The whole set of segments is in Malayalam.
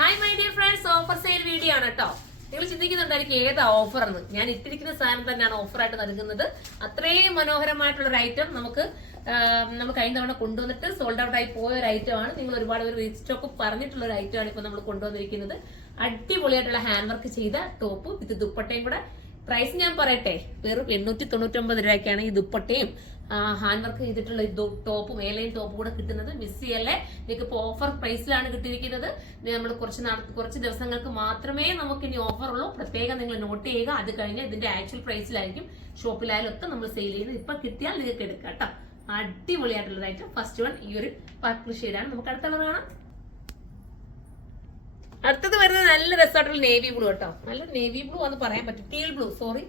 Hi my dear friends, offer sale video ആണ് കേട്ടോ. നിങ്ങൾ ചിന്തിക്കുന്നുണ്ടായിരിക്കും ഏതാ ഓഫർ എന്ന്. ഞാൻ ഇട്ടിരിക്കുന്ന സാധനം തന്നെയാണ് ഓഫറായിട്ട് നൽകുന്നത്. അത്രയും മനോഹരമായിട്ടുള്ള ഒരു ഐറ്റം നമുക്ക് കഴിഞ്ഞ തവണ കൊണ്ടുവന്നിട്ട് സോൾഡ് ഔട്ട് ആയി പോയ ഒരു ഐറ്റം ആണ്. നിങ്ങൾ ഒരുപാട് പേര് റീസ്റ്റോക്ക് പറഞ്ഞിട്ടുള്ള ഒരു ഐറ്റം ആണ് ഇപ്പൊ നമ്മൾ കൊണ്ടുവന്നിരിക്കുന്നത്. അടിപൊളിയായിട്ടുള്ള ഹാൻഡ് വർക്ക് ചെയ്ത ടോപ്പ് വിത്ത് ദുപ്പട്ടയും കൂടെ. പ്രൈസ് ഞാൻ പറയട്ടെ, വെറും 899 രൂപയ്ക്കാണ് ഈ ദുപ്പട്ടയും ഹാൻഡ് വർക്ക് ചെയ്തിട്ടുള്ള ടോപ്പും എയർലൈൻ ടോപ്പും കൂടെ കിട്ടുന്നത്. മിസ് ചെയ്യല്ലേ, നിങ്ങൾക്ക് ഇപ്പോൾ ഓഫർ പ്രൈസിലാണ് കിട്ടിയിരിക്കുന്നത്. നമ്മൾ കുറച്ച് ദിവസങ്ങൾക്ക് മാത്രമേ നമുക്ക് ഇനി ഓഫർ ഉള്ളൂ. പ്രത്യേകം നിങ്ങൾ നോട്ട് ചെയ്യുക. അത് കഴിഞ്ഞ് ഇതിന്റെ ആക്ച്വൽ പ്രൈസിലായിരിക്കും ഷോപ്പിലായാലും ഒക്കെ നമ്മൾ സെയിൽ ചെയ്യുന്നത്. ഇപ്പൊ കിട്ടിയാൽ നിങ്ങൾക്ക് എടുക്കാം കേട്ടോ. അടിപൊളിയായിട്ടുള്ള ഐറ്റം. ഫസ്റ്റ് വൺ ഈ ഒരു പർപ്പിൾ ഷെയ്ഡാണ്. നമുക്ക് അടുത്ത കളർ കാണാം. അടുത്തത് വരുന്നത് നല്ല രസമായിട്ടുള്ള നേവി ബ്ലൂ കേട്ടോ. നല്ല നേവി ബ്ലൂ എന്ന് പറയാൻ പറ്റും. ടീൽ ബ്ലൂ, സോറി,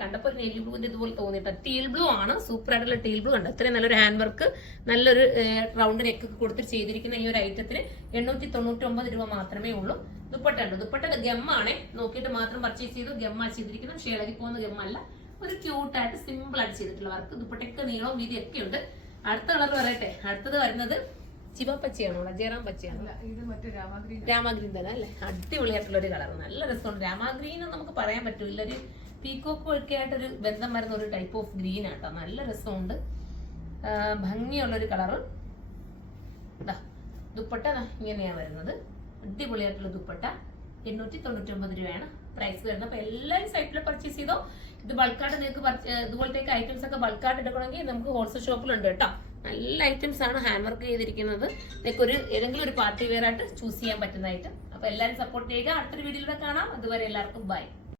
കണ്ടപ്പോൾ നേവി ബ്ലൂവിന്റെ ഇതുപോലെ തോന്നിട്ടോ. ടീൽ ബ്ലൂ ആണ്, സൂപ്പർ ആയിട്ടുള്ള ടീൽ ബ്ലൂ ഉണ്ട്. ഇത്രയും നല്ലൊരു ഹാൻഡ് വർക്ക്, നല്ലൊരു റൗണ്ട് നെക്ക് കൊടുത്തിട്ട് ചെയ്തിരിക്കുന്ന ഈ ഒരു ഐറ്റത്തിന് 899 രൂപ മാത്രമേ ഉള്ളൂ. ദുപ്പട്ട ഉണ്ട്. ദുപ്പട്ട ഗമ്മാണേ, നോക്കിയിട്ട് മാത്രം പർച്ചേസ് ചെയ്തു. ഗമ്മാ ചെയ്തിരിക്കുന്നത്, ഷേളകി പോകുന്ന ഗമ്മല്ല. ഒരു ക്യൂട്ടായിട്ട് സിമ്പിൾ ആയിട്ട് ചെയ്തിട്ടുള്ള വർക്ക്. ദുപ്പട്ടയ്ക്ക് നീളവും വീതി ഒക്കെ ഉണ്ട്. അടുത്ത കളർ പറയട്ടെ. അടുത്തത് വരുന്നത് ചിവപ്പച്ചയാണോ, ജയറാം പച്ചയാണോ? രാമഗ്രീൻ തന്നെ അല്ലേ. അടിപൊളിയായിട്ടുള്ള ഒരു കളർ, നല്ല രസമുണ്ട്. രാമഗ്രീൻ നമുക്ക് പറയാൻ പറ്റില്ല, ഒരു പീക്കോക്ക് ഒക്കെ ആയിട്ടൊരു ബന്ധം വരുന്ന ഒരു ടൈപ്പ് ഓഫ് ഗ്രീൻ ആട്ടോ. നല്ല രസമുണ്ട്, ഭംഗിയുള്ളൊരു കളറ്. ദുപ്പട്ട ഇങ്ങനെയാണ് വരുന്നത്. അടിപൊളിയായിട്ടുള്ള ദുപ്പട്ട. 899 രൂപയാണ് പ്രൈസ് വരുന്നത്. അപ്പൊ എല്ലാവരും സൈറ്റിൽ പർച്ചേസ് ചെയ്തോ. ഇത് ബൾക്കായിട്ട് നിങ്ങൾക്ക് ഇതുപോലത്തെ ഐറ്റംസ് ഒക്കെ ബൾക്കായിട്ട് എടുക്കണമെങ്കിൽ നമുക്ക് ഹോൾസെയിൽ ഷോപ്പിലുണ്ട് കേട്ടോ. നല്ല ഐറ്റംസ് ആണ് ഹാൻഡ് വർക്ക് ചെയ്തിരിക്കുന്നത്. നിങ്ങൾക്ക് ഏതെങ്കിലും ഒരു പാർട്ടി വെയർ ആയിട്ട് ചൂസ് ചെയ്യാൻ പറ്റുന്ന ഐറ്റം. അപ്പൊ എല്ലാവരും സപ്പോർട്ട് ചെയ്യുക. അടുത്തൊരു വീഡിയോയിലൂടെ കാണാം. അതുവരെ എല്ലാവർക്കും ബൈ.